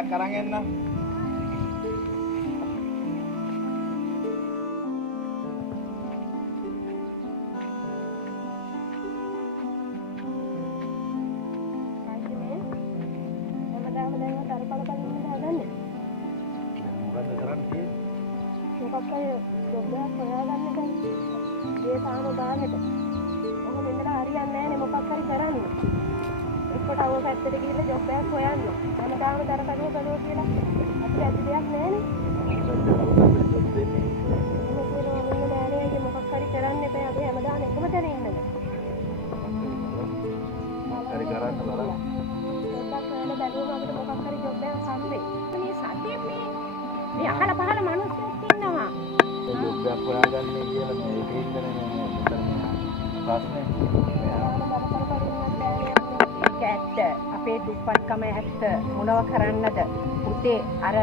එකක් අරන් එන්න. මොකද්ද කරන්නේ තියෙන්නේ? මොකක් හරි ජොබ් එකක් හොයාගන්න එකයි. ඒ තාම බාගෙට. ඔහොම ඉඳලා හරියන්නේ නැහැනේ මොකක් හරි කරන්න. එක්කොට අවුව පැත්තට ගිහිල්ලා ජොබ් එකක් හොයන්න. හැමදාම දරකඩුව කඩුව කියලා අපිට ඇති දෙයක් නැහැනේ. ජොබ් දෙන්නේ. මොකද මොන නෑනේ මොකක් හරි කරන්න එපා. අපි හැමදාම එකම තැන ඉන්නද? හරි කරන්න බලන්න. පොඩ්ඩක් හොයලා බැලුවම අපිට මොකක් හරි ජොබ් එකක් හම්බෙයි. මේ සතියේ මේ අහල පහල මිනිස්සුත් ඉන්නවා. ජොබ් එකක් හොයාගන්නේ කියලා මේ ඒකේ ඉඳලා ප්‍රශ්නේ. ඒක ඇත්ත. අපේ දුප්පත්කම ඇත්ත. මොනව කරන්නද? පුතේ අර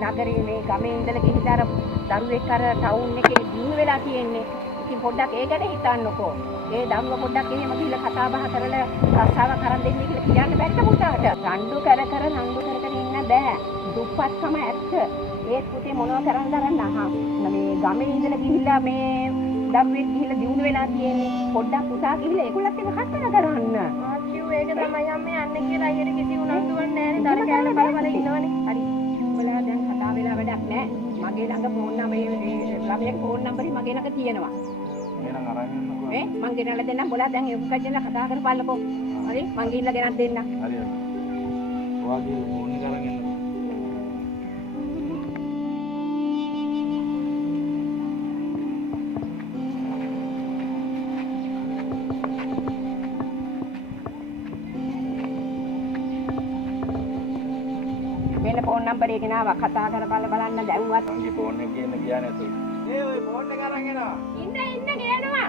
නගරේ මේ ගමේ ඉඳලා ගිහිල්ලා අර දරුවෙක් අර ටවුන් එකේ දිනු වෙලා තියෙන්නේ. ඉතින් පොඩ්ඩක් ඒ ගැන හිතන්නකෝ. ඒ දරුවා පොඩ්ඩක් එහෙම ගිහිල්ලා කතා බහ කරලා රස්සාවක් කරන් දෙන්නේ කියලා කියන්න බැත්ත පුතාට. රණ්ඩු කර ඉන්න බෑ. දුප්පත්කම ඇත්ත. ඒත් පුතේ මොනව කරන්නද අරන් මේ ගමේ ඉඳලා ගිහිල්ලා මේ දරුවෙක් ගිහිල්ලා දිනු වෙලා තියෙන්නේ. පොඩ්ඩක් පුතා ගිහිල්ලා ඒගොල්ලත් එක්ක කතා කරන්න. ඒක තමයි අම්මේ යන්නේ කියලා අයියට කිසි උනන්දුවක් නැහැ නේ. දර කෑල්ල බල ඉන්නවනේ. හරි. ඔයාලා දැන් කතා වෙලා වැඩක් නැහැ. මගේ ළඟ ෆෝන් නම්බරේ ළමයාගේ ෆෝන් නම්බරේ මගේ ළඟ තියෙනවා. එහෙනම් අරන් එන්නකෝ. මං ගෙනල්ලා දෙන්නම්. ඔයාලා දැන් ඒක කජන කතා කරපල්ලකෝ. හරි මං ගිහිල්ලා ගෙනත් දෙන්නම්. හරි. ඔයාගේ ෆෝන් එක අරන් එන්නකෝ. මෙන්න ෆෝන් නම්බරේ ගෙනාවා. කතා කරපල්ල බලන්න දැන්වත්. මගේ ෆෝන් එක කියන්න ගියා නැතුව. ඔය ෆෝන් එක අරන් එනවා. ඉන්න ගේනවා.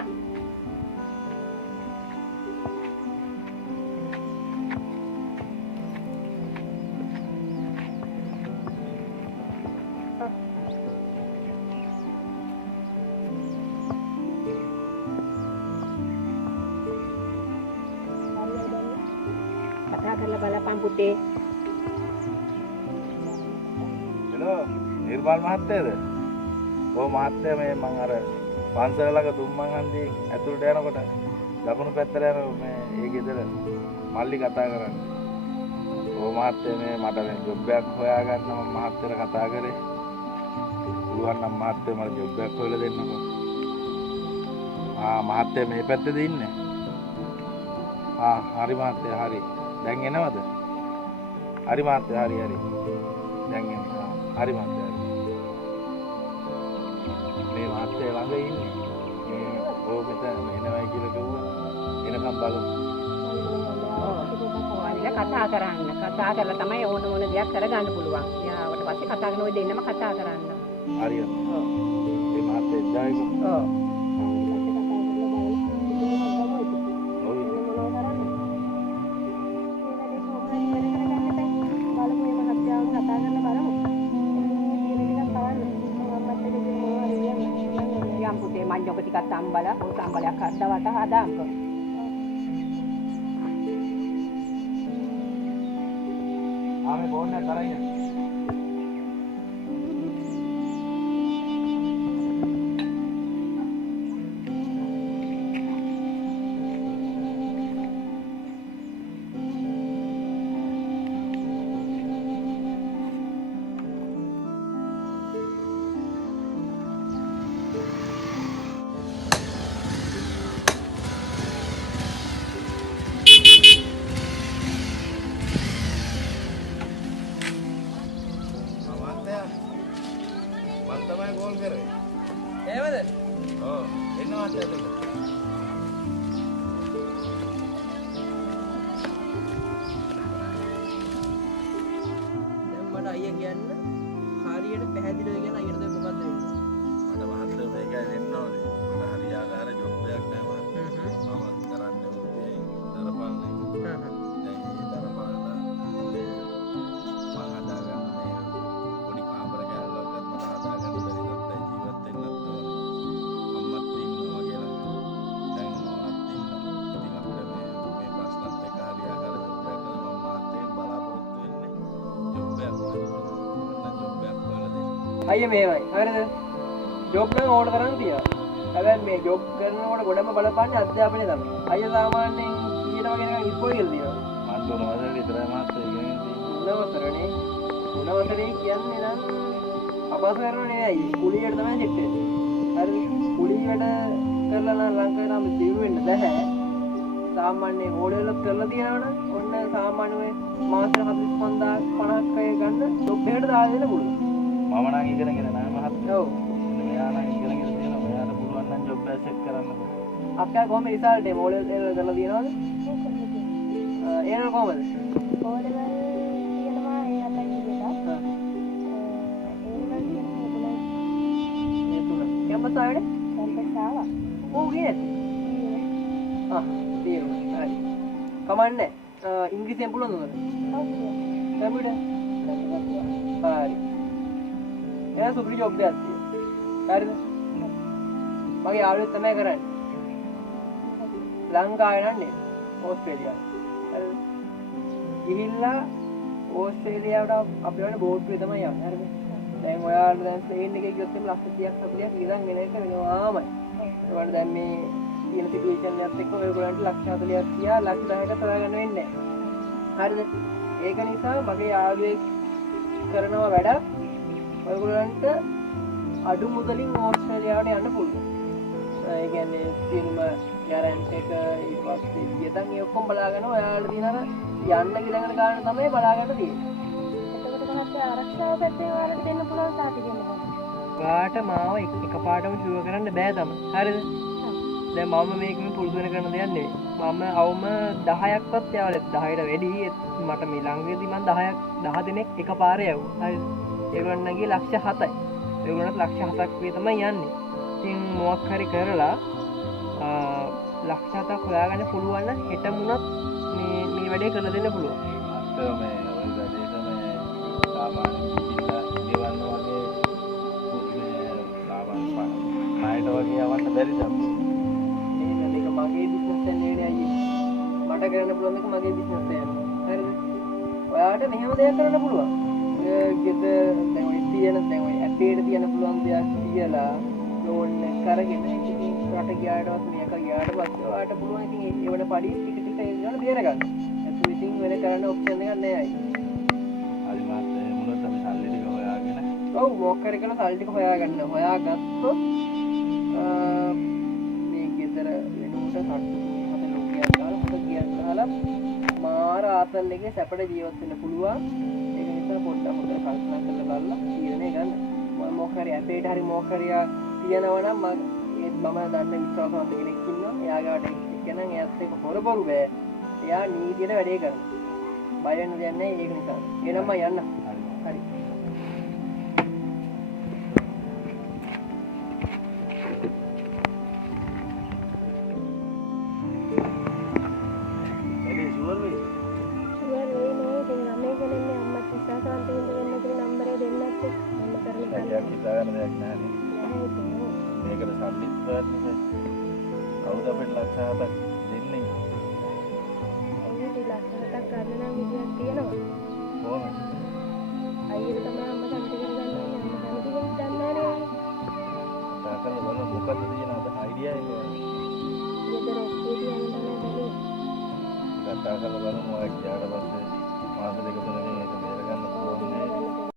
කතා කරලා බලපන් පුතේ. හලෝ නිර්මල් මහත්තයාද? ඔව් මහත්තයා මේ මං අර පන්සල ළඟ තුම්මන් හන්දියේ ඇතුළට යනකොට දකුණු පැත්තට යන මේ ඒ ගෙදර මල්ලි කතා කරන්නේ. ඔව් මහත්තයා මේ මට මේ ජොබ් එකක් හොයාගන්න මම මහත්තයාට කතා කරේ. පුළුවන් නම් මහත්තයා මට ජොබ් එකක් හොයලා දෙන්නකෝ. මහත්තයා මේ පැත්තේද ඉන්නේ? හරි මහත්තයා හරි. දැන් එනවද? හරි මහත්තයා හරි. දැන් එනවා. හරි මහත්තයා. මේ මහත්තයා ළඟ ඉන්නේ. මේ ඕ මෙතන එනවයි කියලා කිව්වා. එනකම් බලමු. ඔයාලා කතා කරන්න. කතා කරලා තමයි ඕන දෙයක් කරගන්න පුළුවන්. යාවට පස්සේ කතා කරන ඔය දෙන්නම කතා කරන්න. හරියට. ඔව්. මේ මහත්තයා ජයකෝ. ඔව්. Manjong ketika tambal ya kada wata adam ko. Ame phone na karaiya. තමයි කෝල් කරේ. එහෙමද? ඔව්. එන්නවා ඇත්තට. දැන් මට අයියා කියන්න හරියට පැහැදිලිව කියන අයියට දැන් මොකද්ද වෙන්නේ? මට මහත්තයා මේකයි දෙන්න ඕනේ. මට හරියාකාර ජොබ් එකක් නැහැ මහත්තයා. මම කරන්නේ උදේ දරපල්නේ. දැන් මේ දරපල්ලා එකක් නැත්නම් ජොබ් එකක් හොයලා දෙන්න. අයිය මේවයි හරිද ජොබ් නම් ඕන තරම් තියෙනවා හැබැයි මේ ජොබ් කරනකොට ගොඩම බලපාන්නේ අධ්‍යාපනය තමයි අයිය සාමාන්‍යයෙන් ඊට වගේ නිකන් ඉස්කෝලේ කියලා තියෙනවා මම තුන වසරේ විතරයි මාත් ඉගෙන උනවතරනේ උනවතරේ කියන්නේ නම් අපහසු කරනව නෙවෙයි කුලියට තමයි සෙට් වෙන්නේ හරිද කුලිය වැඩ කරලා නම් ලංකාවේ නම් ජීව වෙන්න බෑ සාමාන්‍යයෙන් ඕඩර්ලක් කරලා තියනවනම් ඔන්න සාමාන්‍යයෙන් මාසෙ 45000 50ක් අය ගන්න ජොබ් එකට දාලා දෙන්න පුළුවන් මම නම් ඉගෙනගෙන නැහැ මහත්තයා. ඔව් මෙයා නම් ඉගෙනගෙන තියෙනවා. මෙයාට පුළුවන් නම් ජොබ් එක සෙට් කරන්න. අප්පා කොහොම රිසල්ට් එක මොඩල් කරලා තියනවද එන කොහමද ඕඩර් තියෙනවා ඒ අතන විදිහට. ඒවල තියෙනවා මේ තුන කැම්පස් ආවේද කැම්පස් ආවා. ඕ ගියේ තියෙනවා හරි කමන්නේ ඉංග්‍රීසියෙන් පුළුවන්ද උනද කම්පියුටර් හරි එයා සුපිරි ජොබ් එකක් තියෙනවා හරිද මගේ යාළුවෙක් තමයි කරන්නේ ලංකාවේ නන්නේ ඕස්ට්‍රේලියාවේ හරිද ගිහිල්ලා ඕස්ට්‍රේලියාවට අපි වගේ බෝට්ටුවේ තමයි යන්නේ හරිද දැන් ඔයාලා දැන් ප්ලේන් එකේ ගියොත් එimhe ලක්ෂ 30ක් 40ක් ඉඳන් එන එක වෙනවාමයි ඒකට දැන් මේ තියෙන සිටුේෂන් එකත් එක්ක ඔයගොල්ලන්ට ලක්ෂ 40ක් තියා ලක්ෂ 10කට තෝරා ගන්න වෙන්නේ නැහැ හරිද ඒක නිසා මගේ යාළුවෙක් කරනවා වැඩක් ඔයගොල්ලන්ට අඩු මුදලින් ඕස්ට්‍රේලියාවට යන්න පුළුවන්. ඒ කියන්නේ සිල්ම ගැරන්ට් එක ඊට පස්සේ වියදම් ඒ ඔක්කොම බලාගෙන ඔයාලට දින අර යන්න ගිලගෙන ගන්න තමයි බලාගන්න තියෙන්නේ. එතකොට මහත්තයා ආරක්ෂාව පැත්තෙන් ඔයාලට දෙන්න පුළුවන් සාති දෙන්න. ඔයාට මාව එකපාරටම ෂුවර් කරන්න බෑ තමයි. හරිද? දැන් මම මේක මේ පුරුදු වෙන කරන දෙයක් නෙවෙයි. මම අවම 10ක්වත් යාවලෙත් 10ට වැඩි මට මේ ළඟදී මම 10 දෙනෙක් එකපාරේ යවුවා. හරිද? ඒගොල්ලන්ගේ ලක්ෂ 7යි. ඒගොල්ලන්ට ලක්ෂ 7ක් වේ තමයි යන්නේ. ඉතින් මොකක් හරි කරලා ලක්ෂ 7ක් හොයාගන්න පුළුවන් නම් හෙට මුණත් මේ වැඩේ කරලා දෙන්න පුළුවන්. අත්‍යව මේ ওই වැඩේට මේ සාමාන්‍ය කිසිලා ගෙවන්න වගේ මේ සාමාන්‍ය ණයට වගේ යවන්න බැරිද අපිට? මේක මගේ බිස්නස් එක නෙවෙයි අයියේ. මට කරන්න පුළුවන් එක මගේ බිස්නස් එක. හරිද? ඔයාට මෙහෙම දෙයක් කරන්න පුළුවන්. ගෙද දැන් ඔය තියෙන දැන් ඔය ඇපේට තියන්න පුළුවන් දෙයක් කියලා ලෝන් එක අරගෙන ඉතින් රට ගියාට මේක ගියාට පස්සේ ඔයාට පුළුවන් ඉතින් ඒ වල පඩි ටික ටික ඒ ගන්න බේර ගන්න. ඒත් ඉතින් වෙන කරන්න ඔප්ෂන් එකක් නෑ අයියේ. හරි මාත් මොනවද අපි සල්ලි ටික හොයාගෙන ඔව් මොකක් හරි කරලා සල්ලි ටික හොයාගන්න. හොයාගත්තොත් මේ ගෙදර වෙනුවට සට්ටු හත ලෝකයක් දාලා හත ගියන් දාලා මාර ආතල් එකේ සැපට ජීවත් වෙන්න පුළුවන්. ඒක නිසා පොඩ්ඩක් හොඳට කල්පනා කරලා බලලා තීරණය ගන්න. මම මොකක් හරි ඇපේට හරි මොකක් හරි තියනවා නම් මම දන්න විශ්වාසවන්ත කෙනෙක් ඉන්නවා. එයා ගාවට එක්කනම් එයාත් එක්ක පොරපොරු බෑ. එයා නීතියට වැඩේ කරනවා. බය වෙන්න දෙයක් නැහැ ඒක නිසා. එහෙනම් මම යන්න. හරි. වැඩේ ෂුවර් වෙයි. ෂුවර් වෙයි නේ ඉතින් අම්මේ කියන්නේ අම්මත් විශ්වාසවන්ත වෙන්න කියන නම්බරේ දෙන්නත් මම කරලා වැඩක් හිතාගන්න දෙයක් නැහැ නේ. නැහැ ඉතින්. මේකට සල්ලි හොයන්නේ කවුද අපිට ලක්ෂ 7ක් දෙන්නේ? අයියට ලක්ෂ 7ක් ගන්න නම් විදියක් තියෙනවා. කොහොමද? අයියට තමයි අම්මා සම්පත කරගන්න ඕනේ. අම්මා සම්පත දන්නේ නැහැ. තාකල බලන්න මොකද්ද තියෙන අද අයිඩියා එක. ගෙදර ඔක්කොම තියන්න තමයි බැලුවේ. කතා කරලා බලමු ඔය ගියාට පස්සේ මාස දෙක තුනකින් ඒක බේර ගන්න පුළුවන් නේ.